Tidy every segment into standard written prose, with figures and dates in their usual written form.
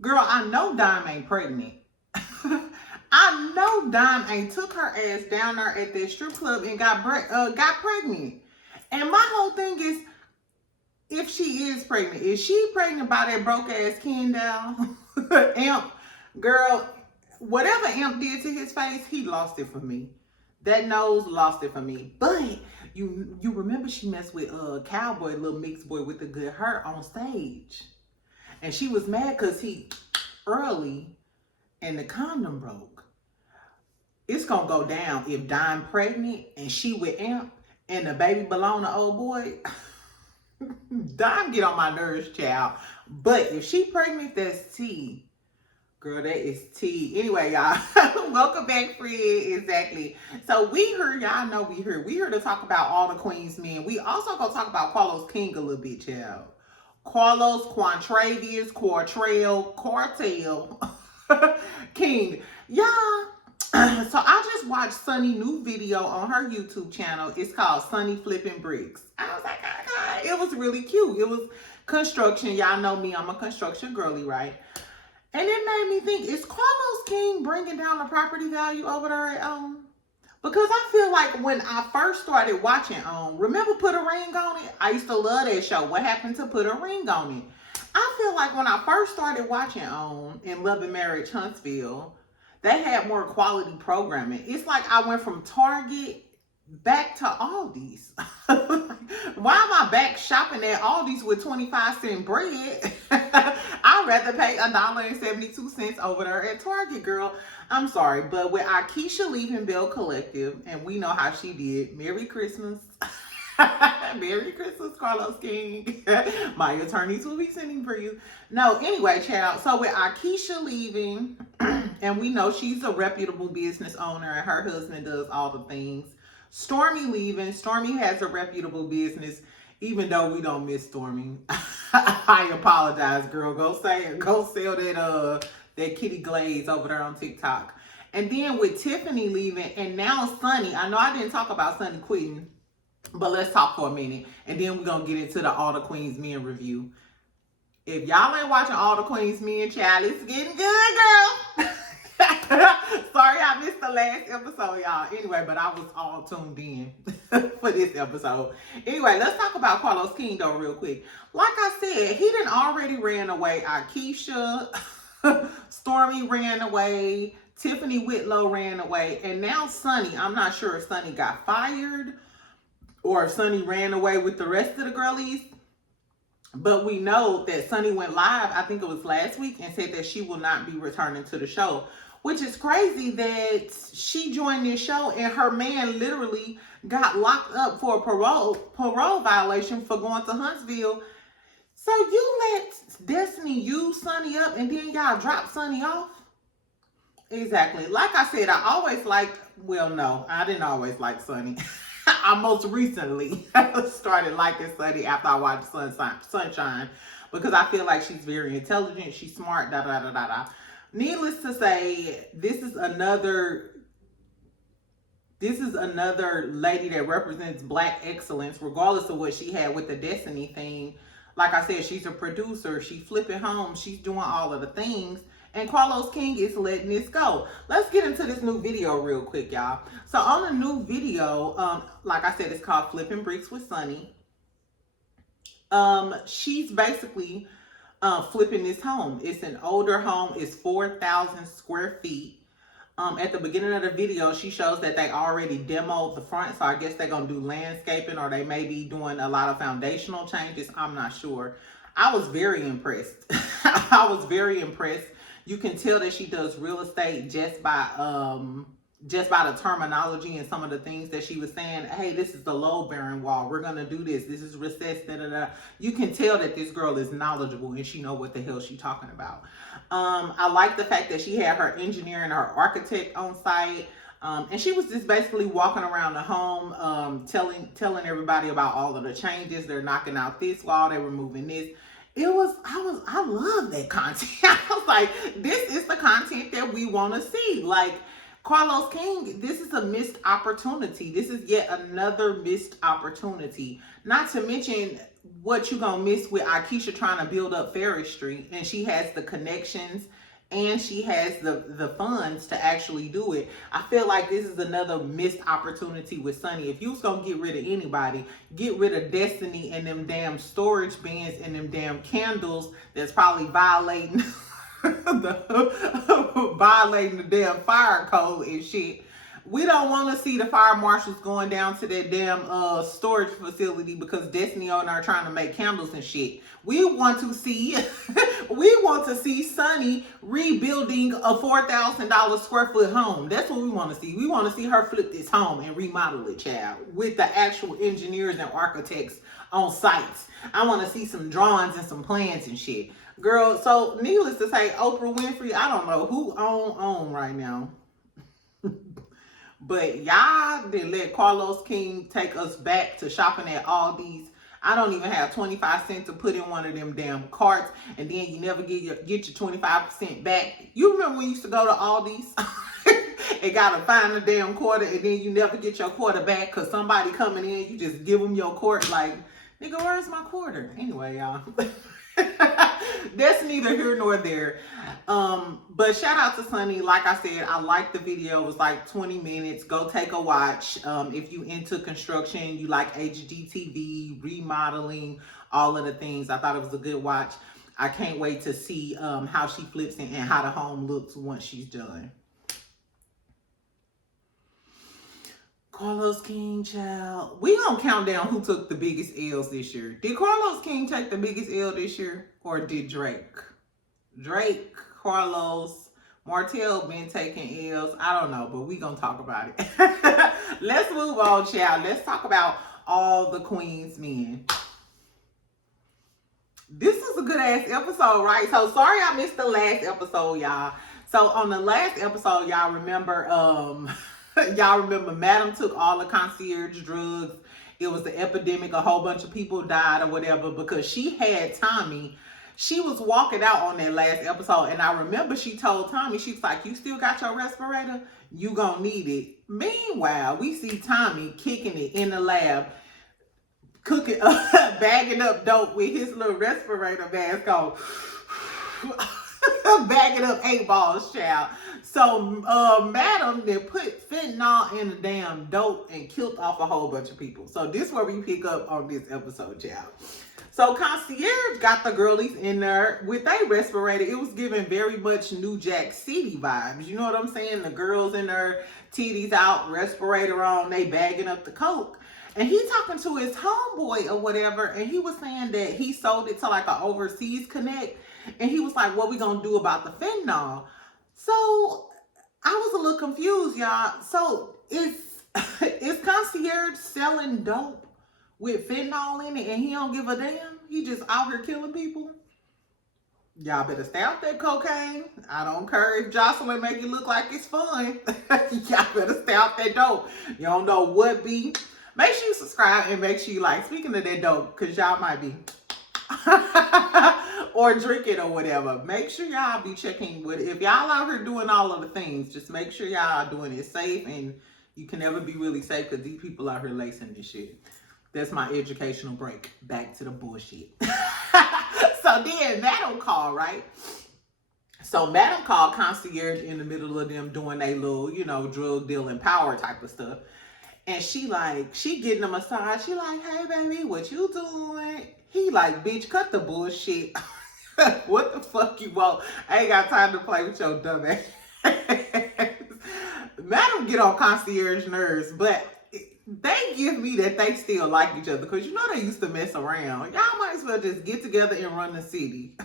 Girl, I know Dime ain't pregnant. I know Dime ain't took her ass down there at that strip club and got pregnant. And my whole thing is, if she is pregnant, is she pregnant by that broke ass Kendall? Amp, girl, whatever Amp did to his face, he lost it for me. That nose lost it for me. But you remember she messed with Cowboy, little mixed boy with the good hair on stage. And she was mad because he early and the condom broke. It's gonna go down if Dime pregnant and she with Amp and the baby belong to old boy. Dime get on my nerves, child. But if she pregnant, that's tea. Girl, that is tea. Anyway, y'all, welcome back, Fred. Exactly. So we here, y'all know we here. We here to talk about all the Queen's men. We also gonna talk about Carlos King a little bit, child. Carlos, Quantravius, Cartel, King. Y'all, so I just watched Sunni new video on her YouTube channel. It's called Sunni Flipping Bricks. I was like, oh God, it was really cute. It was construction. Y'all know me, I'm a construction girly, right? And it made me think, is Carlos King bringing down the property value over there at Because I feel like when I first started watching remember Put a Ring on It? I used to love that show. What happened to Put a Ring on It? I feel like when I first started watching in Love and Marriage Huntsville, they had more quality programming. It's like I went from Target back to Aldi's. Why am I back shopping at Aldi's with 25-cent bread? I'd rather pay $1.72 over there at Target, girl. I'm sorry, but with Aikiesha leaving Bell Collective, and we know how she did. Merry Christmas. Merry Christmas, Carlos King. My attorneys will be sending for you. No, anyway, child. So with Aikiesha leaving, and we know she's a reputable business owner, and her husband does all the things. Stormi leaving. Stormi has a reputable business, even though we don't miss Stormi. I apologize, girl. Go sell that Kitty Glaze over there on TikTok. And then with Tiffany leaving, and now Sunni. I know I didn't talk about Sunni quitting, but let's talk for a minute. And then we're going to get into the All the Queen's Men review. If y'all ain't watching All the Queen's Men, child, it's getting good, girl. Sorry I missed the last episode, y'all. Anyway, but I was all tuned in for this episode. Anyway, let's talk about Carlos King, though, real quick. Like I said, he done already ran away. Aikiesha, Stormi ran away. Tiffany Whitlow ran away. And now Sunni. I'm not sure if Sunni got fired or if Sunni ran away with the rest of the girlies. But we know that Sunni went live, I think it was last week, and said that she will not be returning to the show. Which is crazy that she joined this show and her man literally got locked up for a parole violation for going to Huntsville. So you let Destiny use Sunni up and then y'all drop Sunni off? Exactly. Like I said, I always liked, well, no, I didn't always like Sunni. I most recently started liking Sunni after I watched Sunshine because I feel like she's very intelligent, she's smart, da-da-da-da-da. Needless to say, this is another lady that represents Black excellence, regardless of what she had with the Destiny thing. Like I said, she's a producer. She's flipping homes. She's doing all of the things. And Carlos King is letting this go. Let's get into this new video real quick, y'all. So on the new video, like I said, it's called Flipping Bricks with Sunni. She's basically flipping this home. It's an older home. It's 4,000 square feet. At the beginning of the video, she shows that they already demoed the front. So I guess they're going to do landscaping, or they may be doing a lot of foundational changes. I'm not sure. I was very impressed. I was very impressed. You can tell that she does real estate just by the terminology and some of the things that she was saying. Hey, this is the load bearing wall. We're going to do this. This is recessed. Da, da, da. You can tell that this girl is knowledgeable and she know what the hell she's talking about. I like the fact that she had her engineer and her architect on site. And she was just basically walking around the home, telling everybody about all of the changes. They're knocking out this wall. They're removing this. I love that content. I was like, this is the content that we want to see. Like, Carlos King, this is a missed opportunity. This is yet another missed opportunity. Not to mention, what you gonna miss with Aikiesha trying to build up Ferris Street, and she has the connections and she has the funds to actually do it. I feel like this is another missed opportunity with Sunni. If you was gonna get rid of anybody, get rid of Destiny and them damn storage bins and them damn candles that's probably violating violating the damn fire code and shit. We don't want to see the fire marshals going down to that damn storage facility because Destiny and I are trying to make candles and shit. We want to see Sunni rebuilding a $4,000 square foot home. That's what we want to see. We want to see her flip this home and remodel it, child, with the actual engineers and architects on sites. I want to see some drawings and some plans and shit. Girl, so needless to say, Oprah Winfrey, I don't know who on right now. But y'all didn't let Carlos King take us back to shopping at Aldi's. I don't even have 25 cents to put in one of them damn carts, and then you never get your 25% back. You remember when you used to go to Aldi's and gotta find a damn quarter, and then you never get your quarter back because somebody coming in, you just give them your quart like, nigga, where's my quarter? Anyway, y'all. That's neither here nor there. But shout out to Sunni. Like I said, I liked the video. It was like 20 minutes. Go take a watch. If you into construction, you like HGTV, remodeling, all of the things. I thought it was a good watch. I can't wait to see how she flips it and how the home looks once she's done. Carlos King, child. We gonna count down who took the biggest L's this year. Did Carlos King take the biggest L this year? Or did Drake? Drake, Carlos, Martell been taking L's. I don't know, but we gonna talk about it. Let's move on, child. Let's talk about all the Queen's men. This is a good ass episode, right? So sorry I missed the last episode, y'all. So on the last episode, y'all remember Madam took all the concierge drugs. It was the epidemic. A whole bunch of people died or whatever because she had Tommy. She was walking out on that last episode, and I remember she told Tommy, she was like, you still got your respirator? You gonna need it. Meanwhile, we see Tommy kicking it in the lab, cooking, bagging up dope with his little respirator mask on. Bagging up 8 balls, child. So, Madam then put fentanyl in the damn dope and killed off a whole bunch of people. So, this is where we pick up on this episode, child. So, Concierge got the girlies in there with their respirator. It was giving very much New Jack City vibes. You know what I'm saying? The girls in their titties out, respirator on, they bagging up the coke. And he talking to his homeboy or whatever, and he was saying that he sold it to like an overseas connect. And he was like, what we gonna do about the fentanyl? So I was a little confused, y'all. So is Concierge selling dope with fentanyl in it and he don't give a damn? He just out here killing people? Y'all better stay out that cocaine. I don't care if Jocelyn make it look like it's fun. Y'all better stay out that dope. You don't know what be. Make sure you subscribe and make sure you like. Speaking of that dope, because y'all might be or drink it or whatever. Make sure y'all be checking with it. If y'all out here doing all of the things, just make sure y'all doing it safe, and you can never be really safe because these people out here lacing this shit. That's my educational break. Back to the bullshit. So then Madam called, right? So Madam called Concierge in the middle of them doing a little, drug dealing power type of stuff. And she getting a massage. She like, hey baby, what you doing? He like, bitch, cut the bullshit. What the fuck you want? I ain't got time to play with your dumb ass. Madam get on Concierge nerves, but they give me that they still like each other because they used to mess around. Y'all might as well just get together and run the city.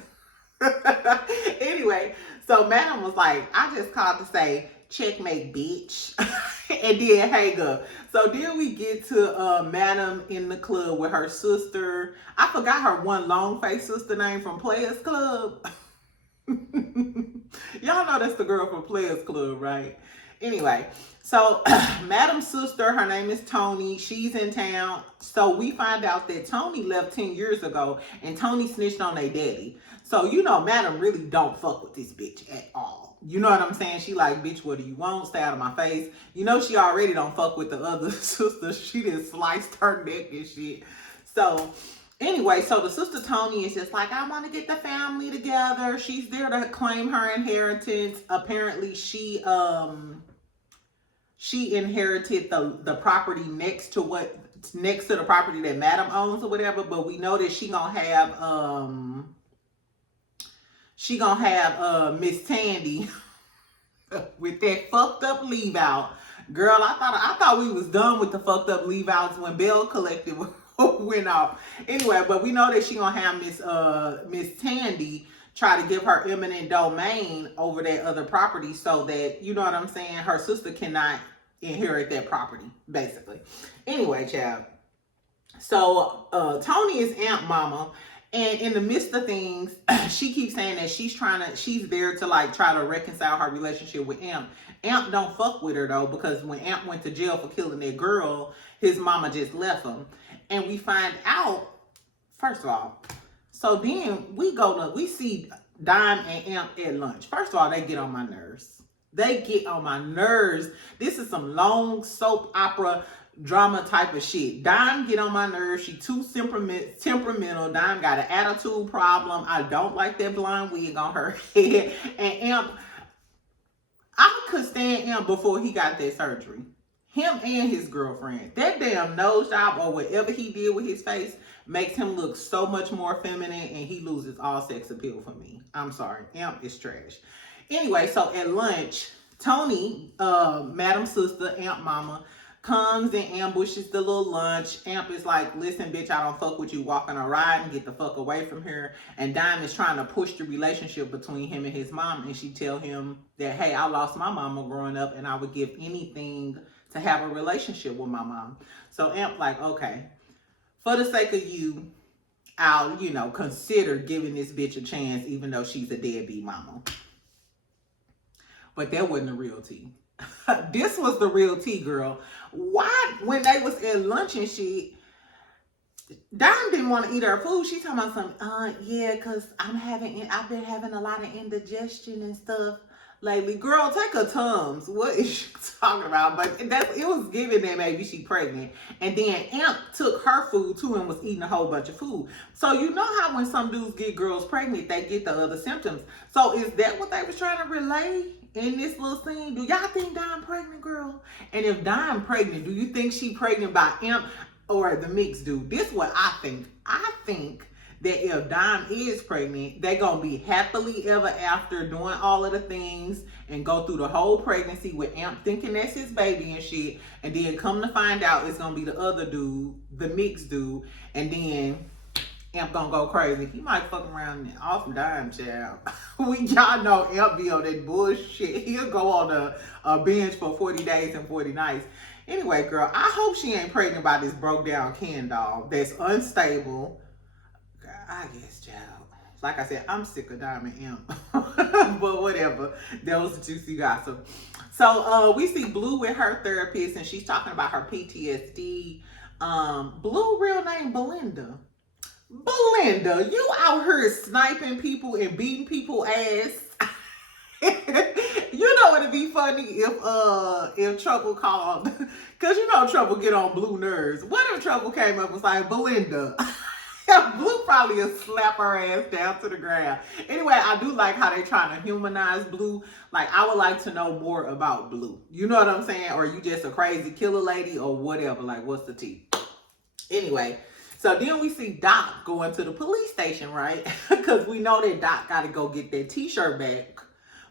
Anyway, so Madam was like, I just called to say, checkmate, bitch. And then hang up. So then we get to Madam in the club with her sister. I forgot her one long face sister name from Players Club. Y'all know that's the girl from Players Club, right? Anyway, so Madam's sister, her name is Tony. She's in town. So we find out that Tony left 10 years ago and Tony snitched on their daddy. So, Madam really don't fuck with this bitch at all. You know what I'm saying? She like, bitch, what do you want? Stay out of my face. She already don't fuck with the other sister. She done sliced her neck and shit. So, Anyway, so the sister Tony is just like, I want to get the family together. She's there to claim her inheritance. Apparently, she inherited the property next to the property that Madam owns or whatever. But we know that she gonna have Miss Tandy with that fucked up leave out. Girl, I thought we was done with the fucked up leave outs when Bell Collective went off. Anyway, but we know that she gonna have Miss Tandy try to give her eminent domain over that other property so that, you know what I'm saying, her sister cannot inherit that property, basically. Anyway, child. So Tony is Aunt Mama. And in the midst of things, she keeps saying that she's there to like try to reconcile her relationship with Amp. Amp don't fuck with her though, because when Amp went to jail for killing that girl, his mama just left him. And we find out, first of all, so then we see Dime and Amp at lunch. First of all, they get on my nerves. They get on my nerves. This is some long soap opera drama type of shit. Dime get on my nerves. She too temperamental. Dime got an attitude problem. I don't like that blonde wig on her head. And Amp, I could stand Amp before he got that surgery. Him and his girlfriend. That damn nose job or whatever he did with his face makes him look so much more feminine, and he loses all sex appeal for me. I'm sorry. Amp is trash. Anyway, so at lunch, Tony, Madam's sister, Amp Mama, comes and ambushes the little lunch. Amp is like, listen, bitch, I don't fuck with you walking or riding. Get the fuck away from here. And Dime is trying to push the relationship between him and his mom. And she tell him that, hey, I lost my mama growing up and I would give anything to have a relationship with my mom. So Amp like, okay, for the sake of you, I'll, consider giving this bitch a chance even though she's a deadbeat mama. But that wasn't the real tea. This was the real tea, girl. Why, when they was at lunch and shit, Dime didn't want to eat her food. She talking about something, yeah, because I've been having a lot of indigestion and stuff lately. Girl, take her Tums. What is she talking about? But it was given that maybe she pregnant. And then Amp took her food too and was eating a whole bunch of food. So you know how when some dudes get girls pregnant, they get the other symptoms. So is that what they was trying to relay in this little scene? Do y'all think Dime pregnant, girl? And if Dime pregnant, do you think she pregnant by Amp or the Minx dude? This is what I think. I think that if Dime is pregnant, they gonna be happily ever after doing all of the things and go through the whole pregnancy with Amp thinking that's his baby and shit, and then come to find out it's gonna be the other dude, the Minx dude, and then Amp gonna go crazy. He might fuck around off Dime, child. Y'all know Amp be on that bullshit. He'll go on a binge for 40 days and 40 nights. Anyway, girl, I hope she ain't pregnant by this broke down Ken doll that's unstable. I guess, child. Like I said, I'm sick of Dime and Amp. But whatever. That was the juicy gossip. So we see Blue with her therapist, and she's talking about her PTSD. Blue real name Belinda. Belinda, you out here sniping people and beating people ass. You know it'd be funny if Trouble called, cause you know Trouble get on Blue nerves. What if Trouble came up and was like, Belinda? Blue probably will slap her ass down to the ground. Anyway, I do like how they trying to humanize Blue. Like, I would like to know more about Blue. You know what I'm saying? Or you just a crazy killer lady or whatever. Like, what's the tea? Anyway, so then we see Doc going to the police station, right? Because we know that Doc got to go get that t-shirt back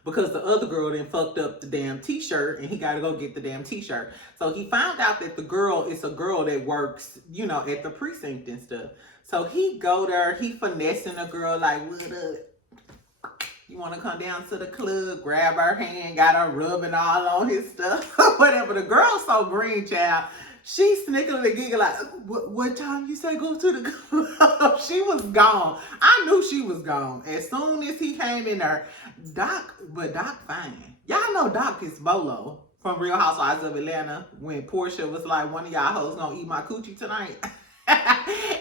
because the other girl then fucked up the damn t-shirt and he got to go get the damn t-shirt. So he found out that the girl is a girl that works, at the precinct and stuff. So he go there, he finessing a girl like, what up? You want to come down to the club, grab her hand, got her rubbing all on his stuff, whatever. The girl's so green, child. She snickering and giggling like, what time you say go to the club? She was gone. I knew she was gone. As soon as he came in there, Doc fine. Y'all know Doc is Bolo from Real Housewives of Atlanta when Portia was like, one of y'all hoes gonna eat my coochie tonight.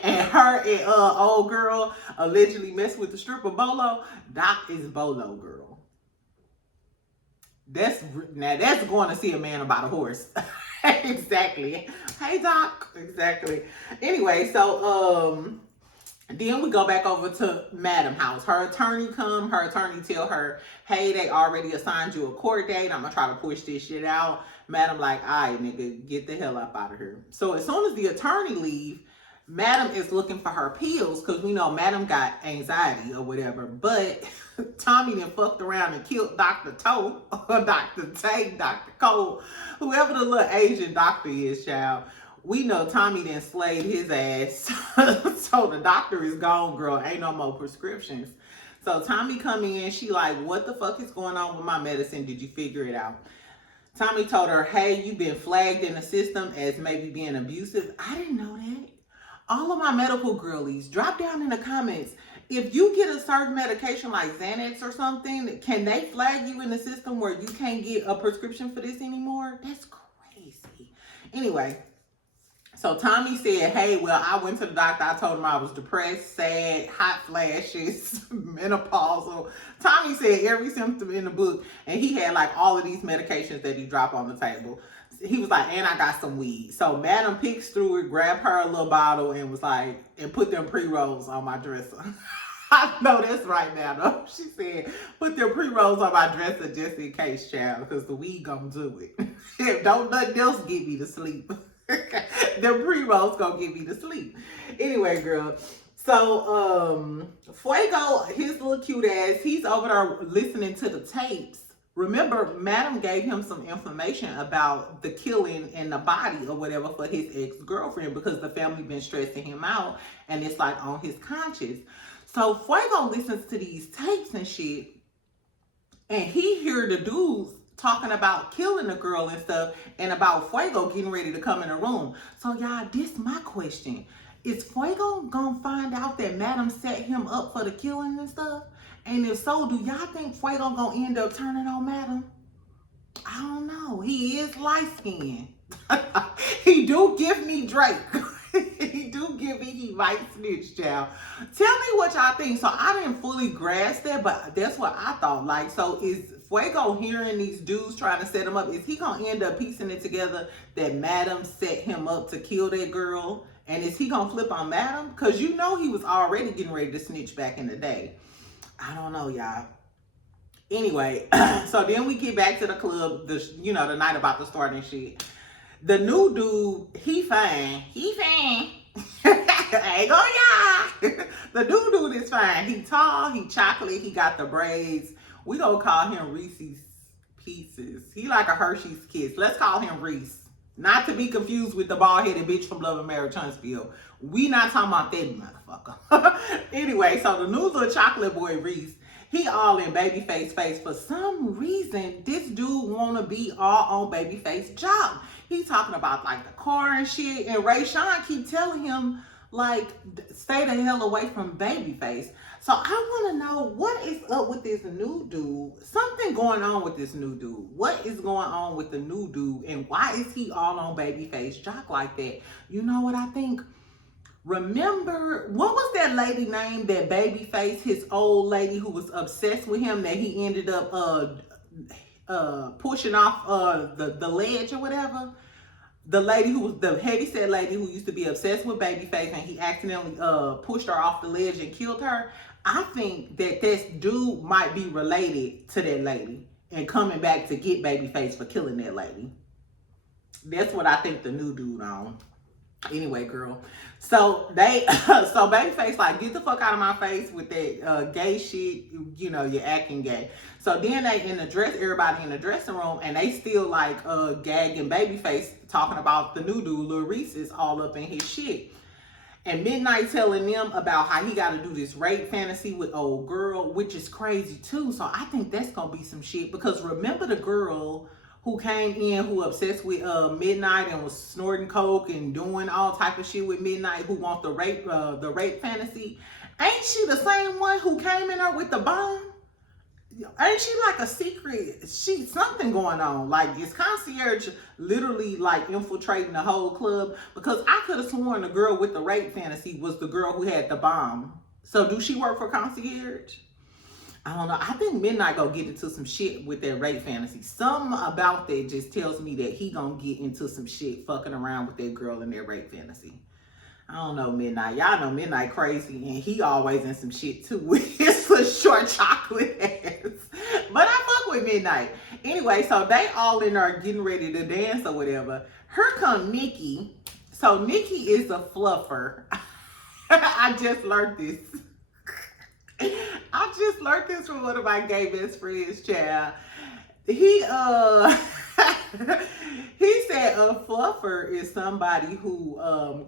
And her and old girl allegedly messed with the stripper Bolo. Doc is Bolo, girl. That's going to see a man about a horse. Exactly. Hey, Doc. Exactly. Anyway, so Then we go back over to Madam House. Her attorney come. Her attorney tell her, hey, they already assigned you a court date. I'm going to try to push this shit out. Madam like, all right, nigga, get the hell up out of here. So as soon as the attorney leave, Madam is looking for her pills because we know Madam got anxiety or whatever. But Tommy then fucked around and killed Dr. Toe, or Dr. Tay, Dr. Cole, whoever the little Asian doctor is, child. We know Tommy then slayed his ass. So the doctor is gone, girl. Ain't no more prescriptions. So Tommy come in. She like, what the fuck is going on with my medicine? Did you figure it out? Tommy told her, hey, you've been flagged in the system as maybe being abusive. I didn't know that. All of my medical girlies, drop down in the comments. If you get a certain medication like Xanax or something, can they flag you in the system where you can't get a prescription for this anymore? That's crazy. Anyway. So Tommy said, hey, well, I went to the doctor. I told him I was depressed, sad, hot flashes, menopausal. Tommy said every symptom in the book, and he had like all of these medications that he dropped on the table. He was like, and I got some weed. So Madam picks through it, grabbed her a little bottle, and was like, and put them pre-rolls on my dresser. I know that's right now, though. She said, put them pre-rolls on my dresser just in case, child, because the weed gonna do it. Don't nothing else get me to sleep. The pre-rolls gonna get me to sleep. Anyway, girl. So, Fuego, his little cute ass, he's over there listening to the tapes. Remember, Madam gave him some information about the killing and the body or whatever for his ex-girlfriend because the family been stressing him out and it's like on his conscience. So Fuego listens to these tapes and shit, and he hear the dudes talking about killing the girl and stuff, and about Fuego getting ready to come in the room. So y'all, this my question. Is Fuego gonna find out that Madam set him up for the killing and stuff? And if so, do y'all think Fuego gonna end up turning on Madam? I don't know. He is light-skinned. He do give me Drake. He do give me, he might snitch, child. Tell me what y'all think. So I didn't fully grasp that, but that's what I thought. Like, so is Fuego hearing these dudes trying to set him up? Is he gonna end up piecing it together that Madam set him up to kill that girl? And is he gonna flip on Madam? Because you know he was already getting ready to snitch back in the day. I don't know, y'all. Anyway, so then we get back to the club, the night about to start and shit. The new dude, he fine. He fine. Ain't gonna lie. The new dude is fine. He tall, he chocolate, he got the braids. We gonna call him Reese's Pieces. He like a Hershey's Kiss. Let's call him Reese. Not to be confused with the bald-headed bitch from Love and Marriage Huntsville. We not talking about that motherfucker. Anyway, so the new little chocolate boy Reese, he all in Babyface face. For some reason, this dude wanna be all on Babyface job. He talking about like the car and shit, and Ray Sean keep telling him like, stay the hell away from Babyface. So I want to know what is up with this new dude. Something going on with this new dude. What is going on with the new dude, and why is he all on Babyface jock like that? You know what I think? Remember, what was that lady name that Babyface, his old lady who was obsessed with him, that he ended up pushing off the ledge or whatever? The lady who was the heavyset lady who used to be obsessed with Babyface, and he accidentally pushed her off the ledge and killed her. I think that this dude might be related to that lady and coming back to get Babyface for killing that lady. That's what I think the new dude on. Anyway, girl. So so Babyface like, get the fuck out of my face with that gay shit. You know, you're acting gay. So then they everybody in the dressing room, and they still like gagging Babyface, talking about the new dude, Lil Reese, is all up in his shit. And Midnight telling them about how he got to do this rape fantasy with old girl, which is crazy too. So I think that's gonna be some shit, because remember the girl who came in, who obsessed with Midnight and was snorting coke and doing all type of shit with Midnight, who wants the rape fantasy? Ain't she the same one who came in there with the bomb? Ain't she like a secret? Something going on. Like, is Concierge literally like infiltrating the whole club? Because I could have sworn the girl with the rape fantasy was the girl who had the bomb. So do she work for Concierge? I don't know. I think Midnight gonna get into some shit with that rape fantasy. Something about that just tells me that he gonna get into some shit fucking around with that girl in their rape fantasy. I don't know Midnight. Y'all know Midnight crazy, and he always in some shit too with his little short chocolate ass. But I fuck with Midnight. Anyway, so they all in there getting ready to dance or whatever. Here come Nikki. So Nikki is a fluffer. I just learned this. I just learned this from one of my gay best friends, child. He he said a fluffer is somebody who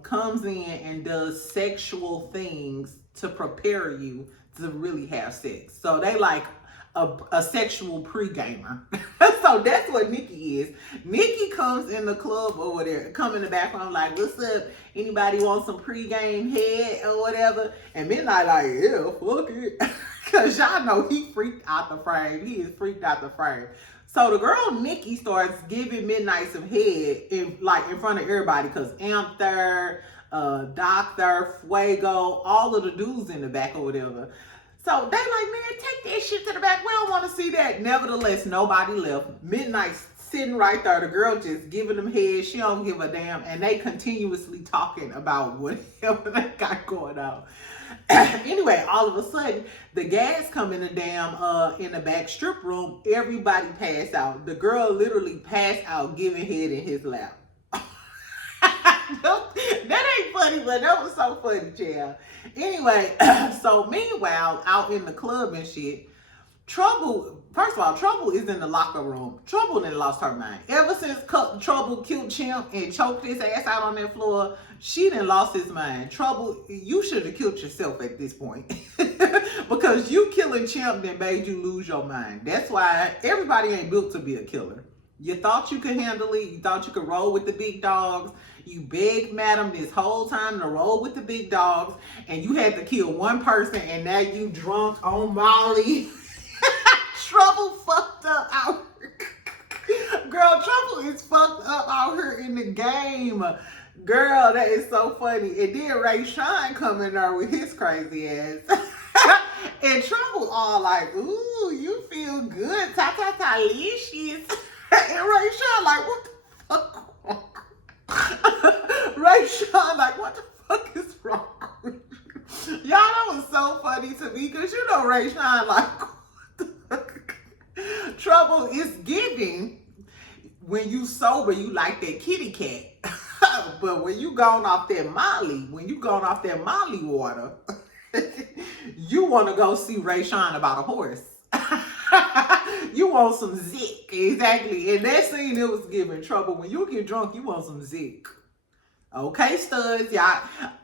comes in and does sexual things to prepare you to really have sex. So they like a sexual pre-gamer. So that's what Nikki is. Nikki comes in the club over there, come in the background like, what's up? Anybody want some pre-game head or whatever? And Midnight like, yeah, fuck it. Cause y'all know he freaked out the frame. He is freaked out the frame. So the girl Nikki starts giving Midnight some head in front of everybody, cause Amp there, Doctor, Fuego, all of the dudes in the back or whatever. So they like, man, take that shit to the back. We don't want to see that. Nevertheless, nobody left. Midnight's sitting right there. The girl just giving them head. She don't give a damn. And they continuously talking about whatever they got going on. Anyway, all of a sudden, the gas come in the damn in the back strip room. Everybody passed out. The girl literally passed out giving head in his lap. That ain't funny, but that was so funny, child. Anyway, so meanwhile, out in the club and shit, Trouble, first of all, Trouble is in the locker room. Trouble done lost her mind. Ever since Trouble killed Chimp and choked his ass out on that floor, she done lost his mind. Trouble, you should have killed yourself at this point. Because you killing Chimp then made you lose your mind. That's why everybody ain't built to be a killer. You thought you could handle it. You thought you could roll with the big dogs. You begged Madam this whole time to roll with the big dogs. And you had to kill one person and now you drunk on Molly. Trouble fucked up out here. Girl, Trouble is fucked up out here in the game. Girl, that is so funny. And then Ray Sean come in there with his crazy ass. And Trouble all like, ooh, you feel good. Ta-ta-ta-licious. And Ray Sean like, what the fuck? Ray Sean like, what the fuck is wrong with you? Y'all, that was so funny to me because you know Ray Sean like, Trouble is giving. When you sober, you like that kitty cat. But when you gone off that Molly, water, you want to go see Ray Sean about a horse. You want some Zik. Exactly. In that scene, it was giving Trouble. When you get drunk, you want some Zik. Okay, studs. Y'all,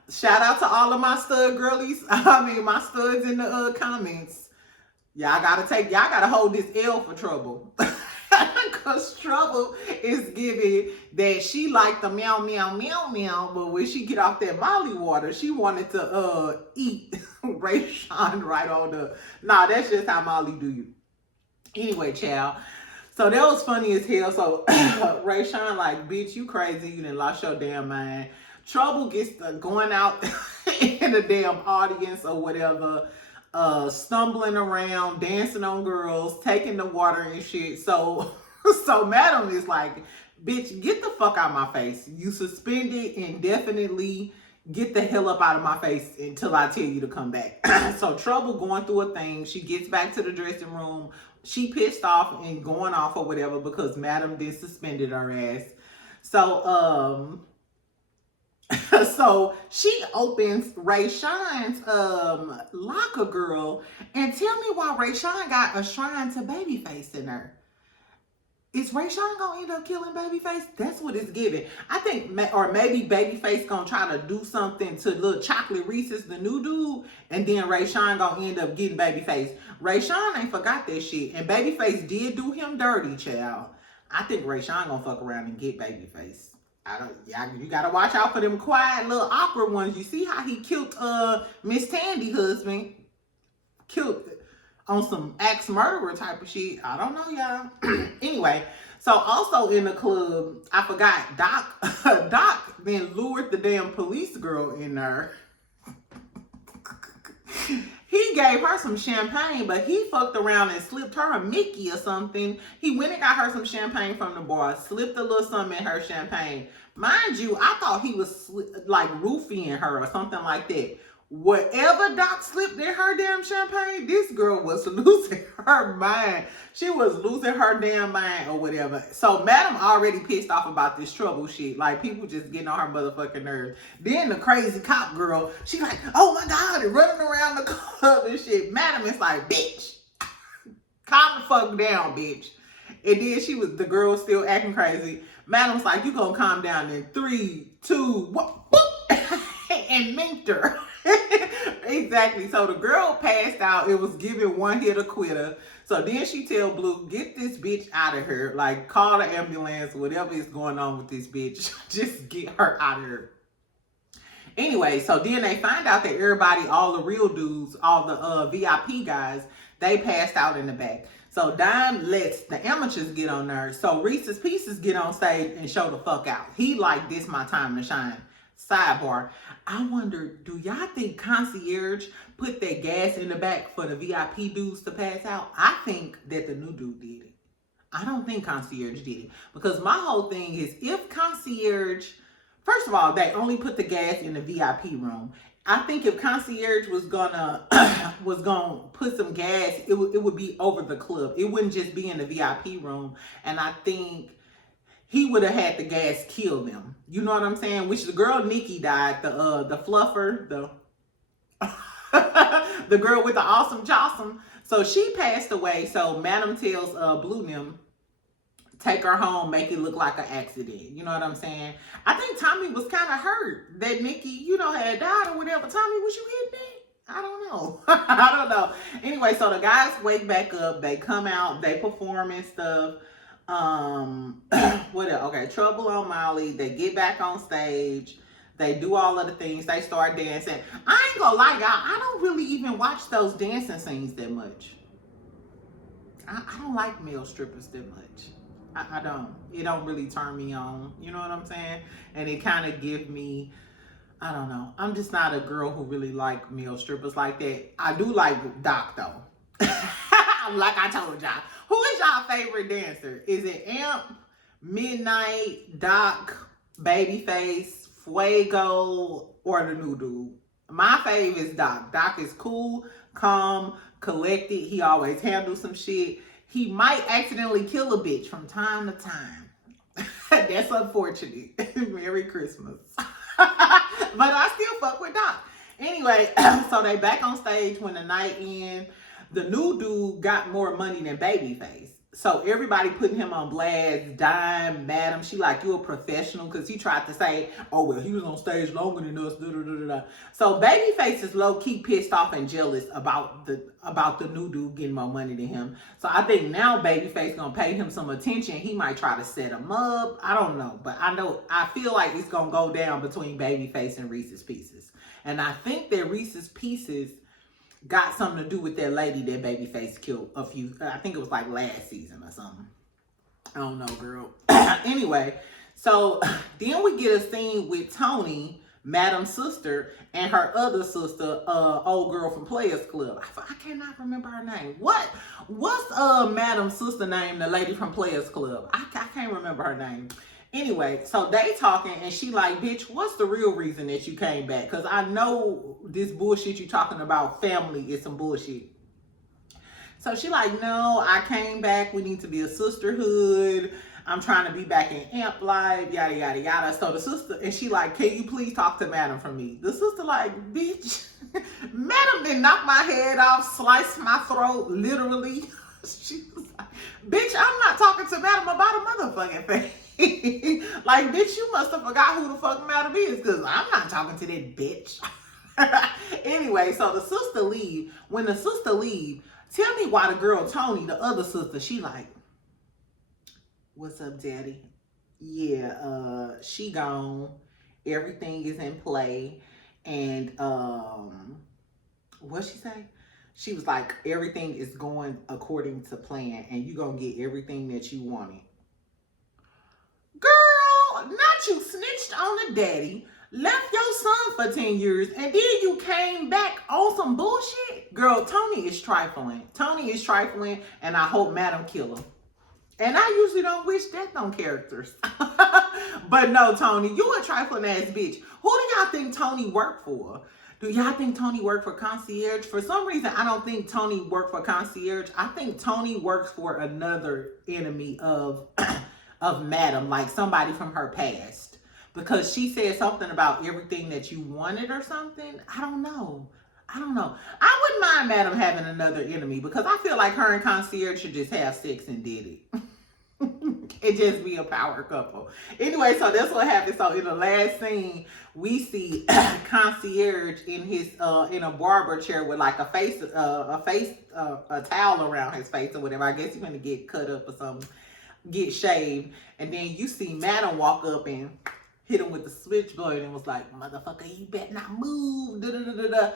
shout out to all of my stud girlies. My studs in the comments. Y'all gotta hold this L for Trouble. Because Trouble is giving that she liked the meow, meow, meow, meow. But when she get off that Molly water, she wanted to eat Ray Sean right on the... Nah, that's just how Molly do you. Anyway, child. So that was funny as hell. So Ray Sean like, bitch, you crazy. You done lost your damn mind. Trouble gets to going out in the damn audience or whatever. Stumbling around, dancing on girls, taking the water and shit. So Madam is like, bitch, get the fuck out of my face. You suspended indefinitely. Get the hell up out of my face until I tell you to come back. So Trouble going through a thing. She gets back to the dressing room. She pissed off and going off or whatever because Madam did suspended her ass. So so she opens Ray Sean's locker, girl, and tell me why Ray Sean got a shrine to Babyface in her. Is Ray Sean gonna end up killing Babyface? That's what it's giving. I think, or maybe Babyface gonna try to do something to little Chocolate Reese's, the new dude, and then Ray Sean gonna end up getting Babyface. Ray Sean ain't forgot that shit, and Babyface did do him dirty, child. I think Ray Sean gonna fuck around and get Babyface. You gotta watch out for them quiet little awkward ones. You see how he killed Miss Tandy's husband? Killed on some axe murderer type of shit. I don't know, y'all. Anyway, so also in the club, I forgot, Doc then lured the damn police girl in there. He He gave her some champagne, but he fucked around and slipped her a Mickey or something. He went and got her some champagne from the bar, slipped a little something in her champagne. Mind you, I thought he was like roofing her or something like that. Whatever Doc slipped in her damn champagne, this girl was losing her mind. She was losing her damn mind or whatever. So Madam already pissed off about this trouble shit. Like, people just getting on her motherfucking nerves. Then the crazy cop girl, she like, oh my God, and running around the club and shit. Madam is like, bitch, calm the fuck down, bitch. And then the girl was still acting crazy. Madam's like, you gonna calm down in 3, 2, 1, and minked her. Exactly. So the girl passed out. It was giving one hit a quitter. So then she tell Blue, get this bitch out of here. Like, call the ambulance, whatever is going on with this bitch. Just get her out of here. Anyway, so then they find out that everybody, all the real dudes, all the VIP guys, they passed out in the back. So Dime lets the amateurs get on there. So Reese's Pieces get on stage and show the fuck out. He like, this my time to shine. Sidebar, I wonder, do y'all think Concierge put that gas in the back for the VIP dudes to pass out? I think that the new dude did it. I don't think Concierge did it. Because my whole thing is, if Concierge, first of all, they only put the gas in the VIP room. I think if Concierge was gonna put some gas, it would be over the club. It wouldn't just be in the VIP room. And I think he would have had the gas kill them. You know what I'm saying? Which the girl Nikki died, the fluffer, the girl with the awesome jawsome. So she passed away. So Madam tells Blue Nim, take her home, make it look like an accident. You know what I'm saying? I think Tommy was kind of hurt that Nikki, had died or whatever. Tommy, was you hitting me? I don't know. I don't know. Anyway, so the guys wake back up. They come out. They perform and stuff. What else? Okay, Trouble on Molly. They get back on stage. They do all of the things. They start dancing. I ain't gonna lie, y'all. I don't really even watch those dancing scenes that much. I don't like male strippers that much. I don't. It don't really turn me on. You know what I'm saying? And it kind of give me, I don't know. I'm just not a girl who really like male strippers like that. I do like Doc though. Like I told y'all. Who is y'all favorite dancer? Is it Amp, Midnight, Doc, Babyface, Fuego, or the new dude? My fave is Doc. Doc is cool, calm, collected. He always handles some shit. He might accidentally kill a bitch from time to time. That's unfortunate. Merry Christmas. But I still fuck with Doc. Anyway, so they back on stage when the night ends. The new dude got more money than Babyface. So everybody putting him on blast. Dime, Madam, she like, you a professional, because he tried to say, oh, well, he was on stage longer than us. Da, da, da, da. So Babyface is low-key pissed off and jealous about the new dude getting more money than him. So I think now Babyface gonna pay him some attention. He might try to set him up. I don't know. But I feel like it's gonna go down between Babyface and Reese's Pieces. And I think that Reese's Pieces got something to do with that lady that Babyface killed I think it was like last season or something. I don't know, girl. Anyway, so then we get a scene with Tony, Madam's sister, and her other sister, old girl from Players Club. I cannot remember her name. What's Madam's sister name, the lady from Players Club? I can't remember her name. Anyway, so they talking and she like, bitch, what's the real reason that you came back? Because I know this bullshit you talking about family is some bullshit. So she like, no, I came back. We need to be a sisterhood. I'm trying to be back in Amp life, yada, yada, yada. So the sister, and she like, can you please talk to Madam for me? The sister like, bitch, Madam did knock my head off, slice my throat, literally. She was like, bitch, I'm not talking to Madam about a motherfucking thing. Like, bitch, you must have forgot who the fuck Madam is, because I'm not talking to that bitch. Anyway, so the sister leave. When the sister leave, tell me why the girl Tony, the other sister, she like, what's up, daddy? Yeah, she gone. Everything is in play. And what she say? She was like, everything is going according to plan, and you gonna get everything that you wanted. Girl, not you snitched on the daddy. left your son for 10 years and then you came back on some bullshit? Girl, Tony is trifling. Tony is trifling, and I hope Madam kill him. And I usually don't wish death on characters. But no, Tony, you a trifling ass bitch. Who do y'all think Tony worked for? Do y'all think Tony worked for Concierge? For some reason, I don't think Tony worked for Concierge. I think Tony works for another enemy of of Madam, like somebody from her past. Because she said something about everything that you wanted or something. I don't know. I wouldn't mind Madam having another enemy, because I feel like her and Concierge should just have sex and did it. It just be a power couple. Anyway, so that's what happened. So in the last scene, we see Concierge in his in a barber chair with like a towel around his face or whatever. I guess he's gonna get cut up or something, get shaved, and then you see Madam walk up and hit him with the switchblade and was like, "Motherfucker, you better not move." Da, da, da, da, da.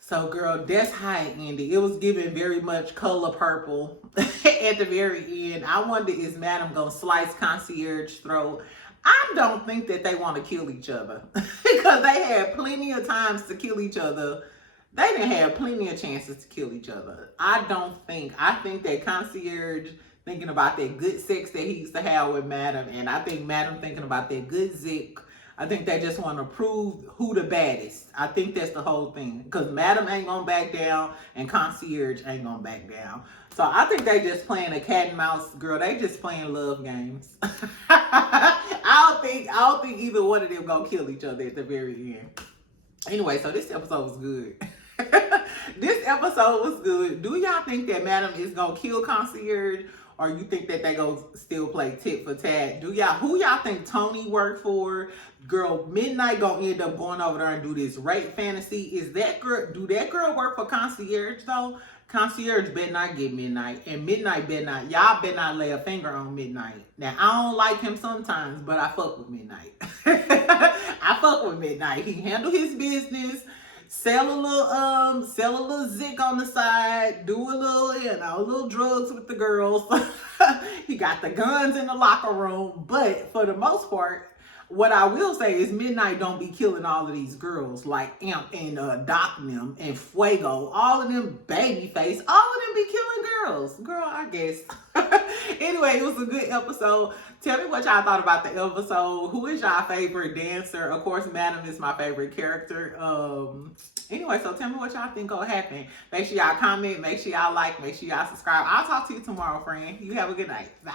So, girl, that's how it ended. It was given very much Color Purple at the very end. I wonder, is Madam gonna slice Concierge's throat? I don't think that they want to kill each other because they had plenty of times to kill each other. They didn't have plenty of chances to kill each other. I think that Concierge thinking about that good sex that he used to have with Madam, and I think Madam thinking about that good zick. I think they just want to prove who the baddest. I think that's the whole thing. Because Madam ain't going to back down and Concierge ain't going to back down. So I think they just playing a cat and mouse. Girl, they just playing love games. I don't think either one of them going to kill each other at the very end. Anyway, so this episode was good. This episode was good. Do y'all think that Madam is going to kill Concierge? Or you think that they go still play tit for tat? Who y'all think Tony worked for? Girl, Midnight gonna end up going over there and do this rape fantasy. Do that girl work for Concierge though? Concierge better not get Midnight, and Midnight y'all better not lay a finger on Midnight. Now, I don't like him sometimes, but I fuck with Midnight. I fuck with Midnight. He handle his business. Sell a little zick on the side, do a little drugs with the girls. He got the guns in the locker room, but for the most part, what I will say is Midnight don't be killing all of these girls like Amp and adopting them and Fuego, all of them Babyface, all of them be killing girls. Girl, I guess. Anyway, it was a good episode. Tell me what y'all thought about the episode. Who is y'all favorite dancer? Of course, Madam is my favorite character. Anyway, so tell me what y'all think gonna happen. Make sure y'all comment, make sure y'all like, make sure y'all subscribe. I'll talk to you tomorrow, friend. You have a good night. Bye.